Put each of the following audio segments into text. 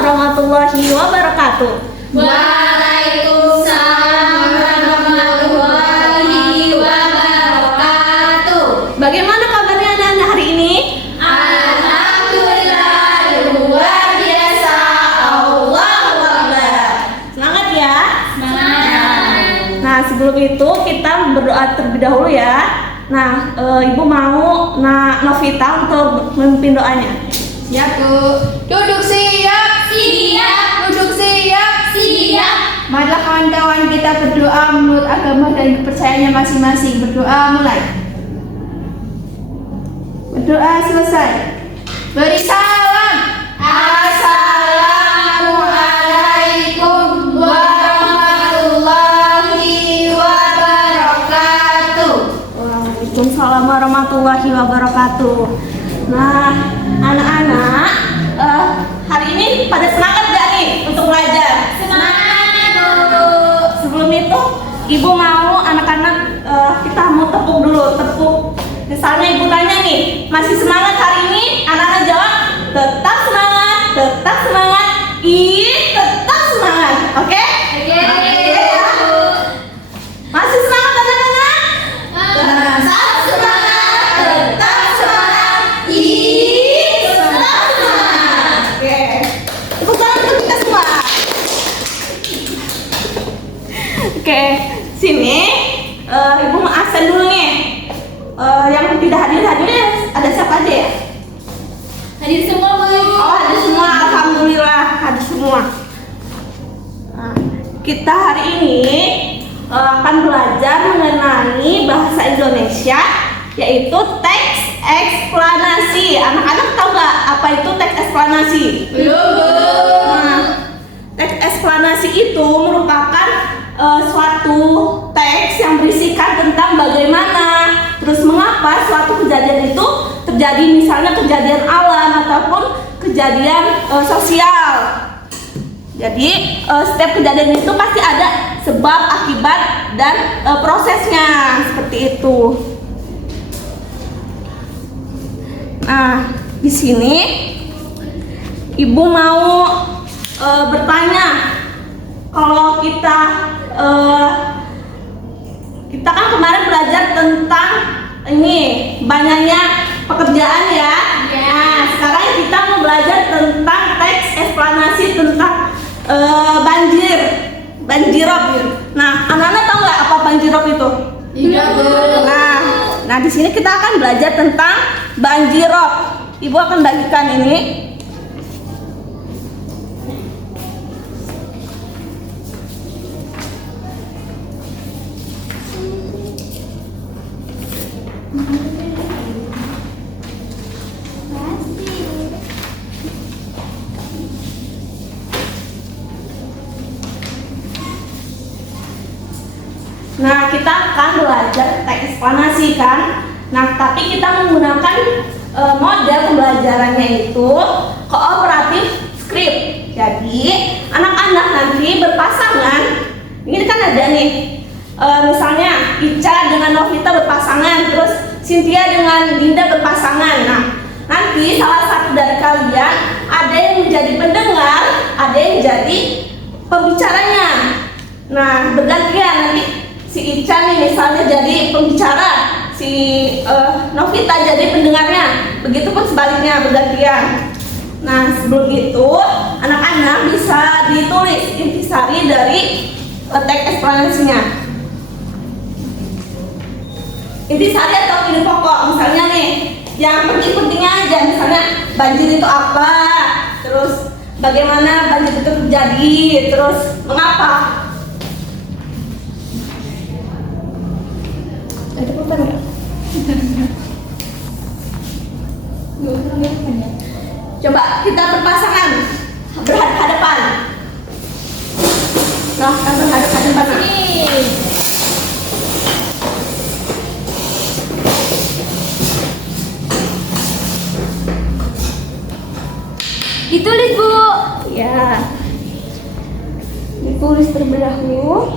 warahmatullahi wabarakatuh. Waalaikumsalam warahmatullahi wabarakatuh. Bagaimana kabarnya anak-anak hari ini? Alhamdulillah, luar biasa. Allahu Akbar. Semangat ya. Semangat. Nah, sebelum itu kita berdoa terlebih dahulu ya. Nah, Ibu mau Novita untuk memimpin doanya. Siap, Bu. Duduk siap. Siap. Duduk siap. Siap. Marilah kawan-kawan kita berdoa menurut agama dan kepercayaannya masing-masing. Berdoa mulai. Berdoa selesai. Beri salam. Assalamualaikum warahmatullahi wabarakatuh. Waalaikumsalam warahmatullahi wabarakatuh. Nah, anak-anak, hari ini pada semangat gak nih untuk belajar? Semangat, Bu. Sebelum itu, Ibu mau anak-anak kita mau tepuk dulu, tepuk. Misalnya Ibu tanya nih, masih semangat hari ini? Anak-anak jawab, tetap semangat, tetap semangat, tetap semangat. Oke? Oke. Masih semangat anak-anak? Tetap semangat, tetap semangat, tetap semangat. Oke. Tepuk tangan untuk kita semua. Oke, sini Ibu mau absen dulu nih. Yang tidak hadir ada siapa aja ya? Hadir semua, Bu. Oh, hadir semua, alhamdulillah hadir semua. Nah, kita hari ini akan belajar mengenai bahasa Indonesia, yaitu teks eksplanasi. Anak-anak tahu nggak apa itu teks eksplanasi? Belum, Bu. Nah, teks eksplanasi itu merupakan suatu teks yang berisikan tentang bagaimana, terus mengapa suatu kejadian itu terjadi, misalnya kejadian alam ataupun kejadian sosial. Jadi setiap kejadian itu pasti ada sebab, akibat, dan prosesnya seperti itu. Nah, di sini Ibu mau bertanya, kalau kita kan kemarin belajar tentang ini banyaknya pekerjaan ya. Nah, sekarang kita mau belajar tentang teks eksplanasi tentang banjirop. Nah, anak-anak tahu nggak apa banjirop itu? Tidak, Bu. Nah, di sini kita akan belajar tentang banjirop. Ibu akan bagikan ini. Nah, kita akan belajar teks eksplanasi kan. Nah, tapi kita menggunakan model pembelajarannya itu kooperatif script. Jadi, anak-anak nanti berpasangan. Ini kan ada nih, misalnya Ica dengan Novita berpasangan, terus Cynthia dengan Dinda berpasangan. Nah, nanti salah satu dari kalian ada yang menjadi pendengar, ada yang jadi pembicaranya. Nah, bergantian nanti. Si Ica nih misalnya jadi pembicara, si Novita jadi pendengarnya, begitupun sebaliknya bergantian. Nah, sebelum itu anak-anak bisa ditulis intisari dari teks eksplanasinya. Intisari atau ide pokok, misalnya nih yang penting-pentingnya aja, misalnya banjir itu apa, terus bagaimana banjir itu terjadi, terus mengapa. Ada apa enggak? Coba kita berpasangan, berhadapan. Nah, kita berhadapan. Ditulis, Bu. Ya. Ditulis terlebih dahulu.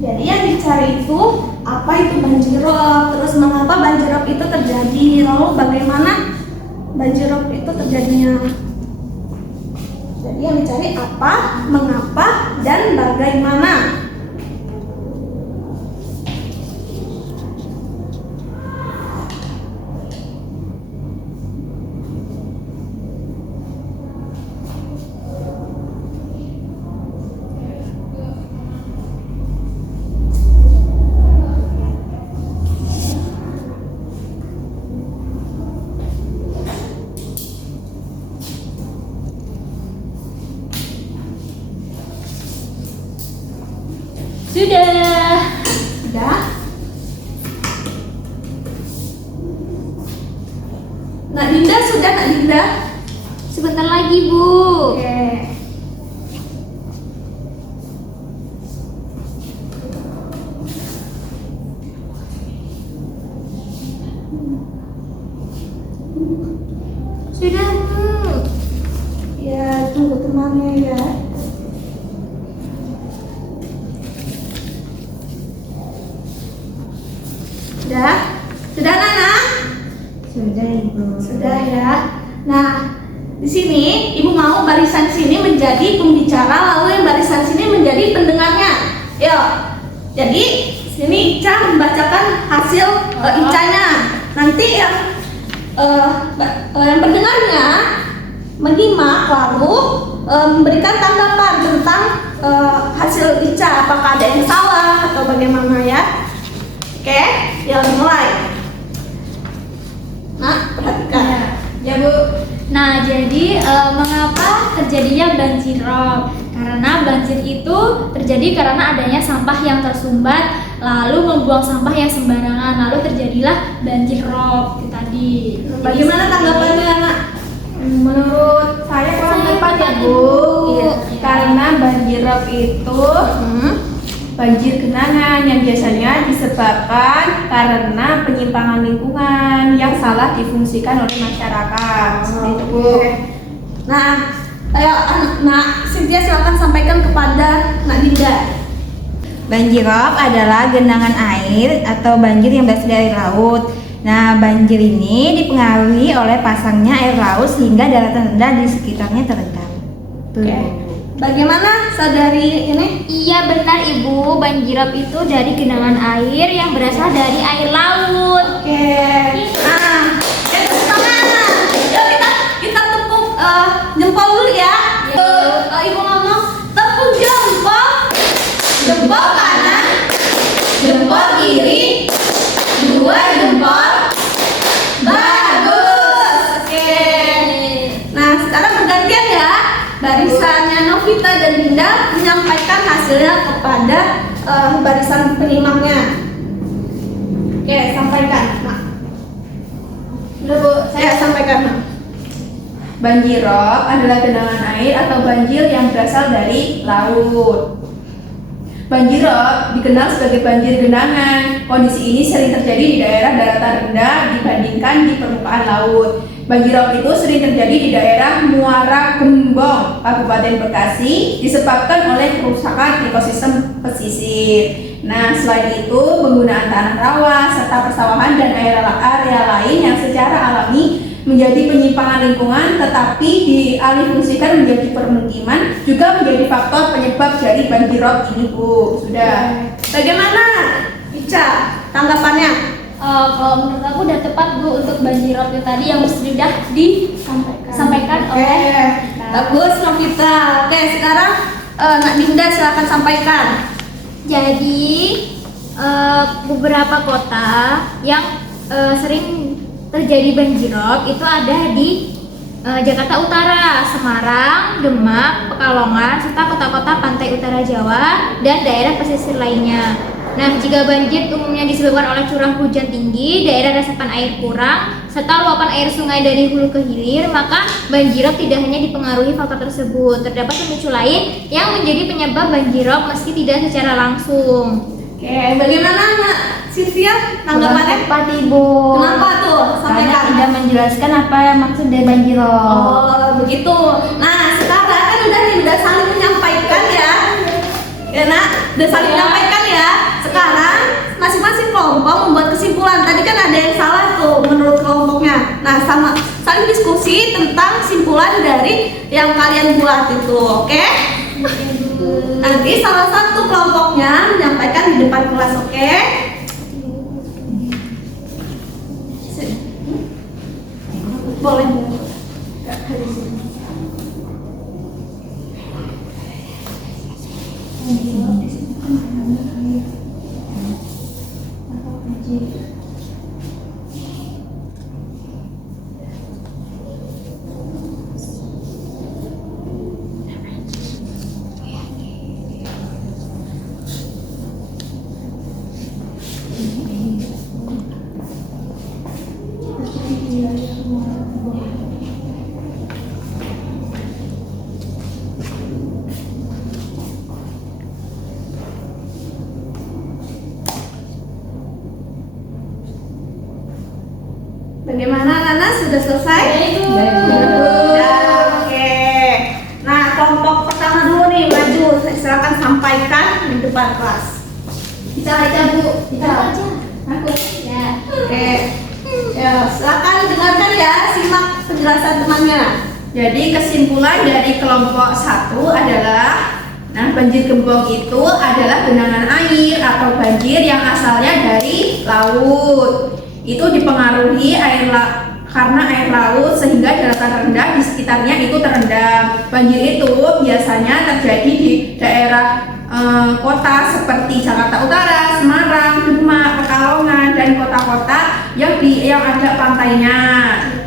Jadi yang dicari itu apa itu banjirop, terus mengapa banjirop itu terjadi, lalu bagaimana banjirop itu terjadinya. Jadi yang dicari apa, mengapa, dan bagaimana. Sudah. Nak Dinda sudah, Nak Dinda? Sebentar lagi, Bu. Oke. Sudah, Bu. Ya, tunggu temannya ya. Sudah? Sudah, Nana? Sudah, Ibu. Sudah ya. Nah, di sini Ibu mau barisan sini menjadi pembicara, lalu yang barisan sini menjadi pendengarnya. Yuk. Jadi sini Ica membacakan hasil Icanya. Nanti yang pendengarnya menyimak lalu memberikan tanggapan tentang hasil Ica, apakah ada yang salah atau bagaimana ya. Oke, ya mulai. Nah, perhatikan. Ya, Bu. Nah, jadi mengapa terjadinya banjirop? Karena banjir itu terjadi karena adanya sampah yang tersumbat, lalu membuang sampah yang sembarangan, lalu terjadilah banjirop itu tadi. Bagaimana tanggapannya, Nak? Menurut saya kurang tepat ya, Bu. Iya. Karena banjirop itu banjir genangan yang biasanya disebabkan karena penyimpangan lingkungan yang salah difungsikan oleh masyarakat. Seperti itu, Bu. Nah, ayo Nak Cynthia silakan sampaikan kepada Nak Dinda. Banjirop adalah genangan air atau banjir yang berasal dari laut. Nah, banjir ini dipengaruhi oleh pasangnya air laut sehingga daratan rendah di sekitarnya terendam. Tuh. Oke. Bagaimana saudari ini? Iya benar Ibu, banjirop itu dari genangan air yang berasal dari air laut. Oke. Nah, tepuk tangan. Yuk kita tepuk jempol dulu ya. Ibu ngomong tepuk jempol. Jempol kanan, jempol kiri, dua jempol. Bagus. Oke. Nah, sekarang bergantian ya. Barisannya Novita dan Dinda menyampaikan hasilnya kepada barisan penyimaknya. Oke, sampaikan. Nah, Udah, Bu. saya sampaikan. Nak. Banjirop adalah genangan air atau banjir yang berasal dari laut. Banjirop dikenal sebagai banjir genangan. Kondisi ini sering terjadi di daerah daratan rendah dibandingkan di permukaan laut. Banjirop itu sering terjadi di daerah Muara Gembong, Kabupaten Bekasi, disebabkan oleh kerusakan ekosistem pesisir. Nah, selain itu, penggunaan tanah rawa serta persawahan dan area lain yang secara alami menjadi penyimpangan lingkungan tetapi dialihfungsikan menjadi permukiman juga menjadi faktor penyebab dari banjirop ini, Bu. Sudah. Bagaimana, Ica, tanggapannya? Kalau menurut aku udah tepat Bu untuk banjirop itu tadi yang sudah disampaikan Oke, oleh bagus Novita. Oke, sekarang Nak Dinda silakan sampaikan. Jadi beberapa kota yang sering terjadi banjirop itu ada di Jakarta Utara, Semarang, Demak, Pekalongan, serta kota-kota pantai utara Jawa dan daerah pesisir lainnya. Nah, jika banjir umumnya disebabkan oleh curah hujan tinggi, daerah resapan air kurang, serta luapan air sungai dari hulu ke hilir, maka banjirop tidak hanya dipengaruhi faktor tersebut. Terdapat pemicu lain yang menjadi penyebab banjirop meski tidak secara langsung. Oke, bagaimana Nak Cynthia tanggapannya? Tepat, Ibu. Kenapa tuh? Karena Sampaikan. tidak menjelaskan apa yang maksud dari banjirop. Oh, begitu. Nah, sekarang kan udah saling menyampaikan ya. Ya, Nak. udah saling menyampaikan ya. Sekarang masing-masing kelompok membuat kesimpulan. Tadi kan ada yang salah tuh menurut kelompoknya. Nah, sama saling diskusi tentang kesimpulan dari yang kalian buat itu, oke? Nanti salah satu kelompoknya menyampaikan di depan kelas, oke? Boleh. Bagaimana Nana, sudah selesai? Sudah, oke. Nah, kelompok pertama dulu nih maju. Silakan sampaikan di depan kelas. Kita aja Bu. Kita. Aku. Ya. Oke. Ya, silakan dengarkan ya, simak penjelasan temannya. Jadi kesimpulan dari kelompok 1 adalah, nah, banjir gembong itu adalah genangan air atau banjir yang asalnya dari laut. Itu dipengaruhi karena air laut sehingga daratan rendah di sekitarnya itu terendam. Banjir itu biasanya terjadi di daerah kota seperti Jakarta Utara, Semarang, Demak, Pekalongan, dan kota-kota yang ada pantainya.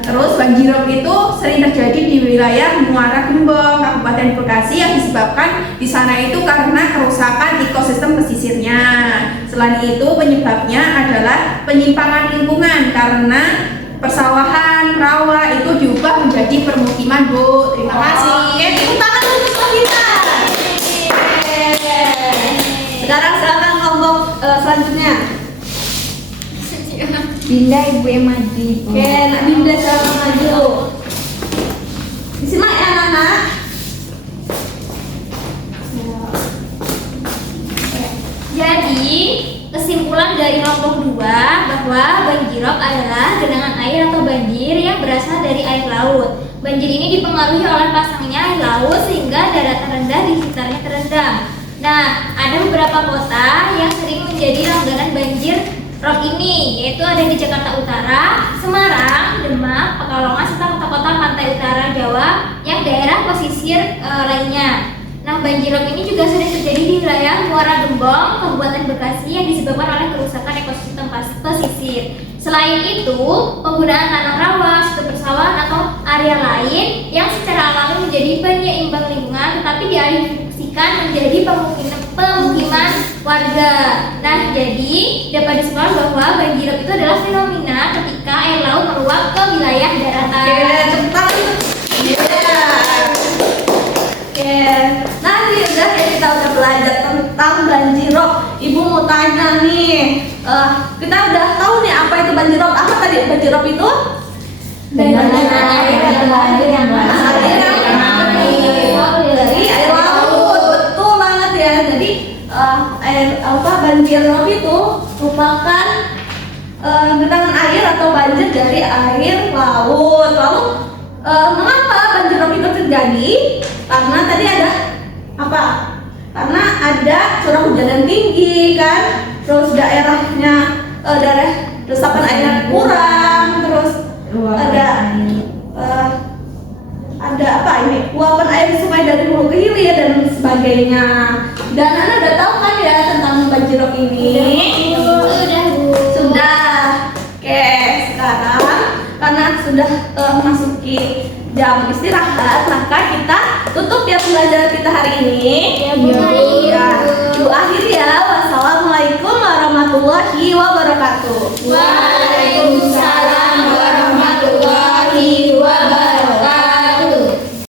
Terus banjirop itu sering terjadi di wilayah Muara Gembong, Kabupaten Bekasi, yang disebabkan di sana itu karena kerusakan ekosistem pesisirnya. Selain itu penyebabnya adalah penyimpangan lingkungan karena persawahan, rawa itu diubah menjadi permukiman, Bu. Terima kasih. Oke, tepuk tangan untuk kita. Sekarang silakan kelompok selanjutnya. Dinda ibu yang maju. Oke, Nak Dinda silakan maju. Disimak ya anak-anak. Jadi, kesimpulan dari kelompok 2 bahwa banjirop adalah genangan air atau banjir yang berasal dari air laut. Banjir ini dipengaruhi oleh pasangnya air laut sehingga daratan rendah di sekitarnya terendam. Nah, ada beberapa kota yang sering menjadi langganan banjir rob ini, yaitu ada di Jakarta Utara, Semarang, Demak, Pekalongan, serta kota-kota pantai utara Jawa yang daerah pesisir lainnya. Nah, banjirop ini juga sering terjadi di wilayah Muara Gembong, Kabupaten Bekasi, yang disebabkan oleh kerusakan ekosistem pesisir. Selain itu, penggunaan tanah rawa, suatu persawahan atau area lain yang secara alami menjadi penyeimbang lingkungan, tetapi dialihfungsikan menjadi pemukiman warga. Nah, jadi dapat disimpulkan bahwa banjirop itu adalah fenomena ketika air laut meluap ke wilayah daratan. Oke, cepat. Oke, nah ini udah ya, kita udah belajar tentang banjirop. Ibu mau tanya nih, kita udah tahu nih apa itu banjirop. Apa tadi banjirop itu? Genangan air atau banjir yang berasal dari air laut. Betul banget ya. Jadi banjirop itu merupakan genangan air atau banjir dari air laut. Lalu mengapa banjirop itu terjadi? Karena tadi ada apa? Karena ada curah hujan yang tinggi kan, terus daerahnya daerah resapan airnya kurang, terus ada apa ini? Luapan air sungai dari hulu ke hilir dan sebagainya. Dan Anda udah tahu kan ya tentang banjirop ini? Sudah. Oke, sekarang karena sudah masuki jam istirahat, maka kita tutup ya pelajaran kita hari ini. Ya, Bu. Ya, Bu akhir ya. Wassalamualaikum warahmatullahi wabarakatuh. Wah.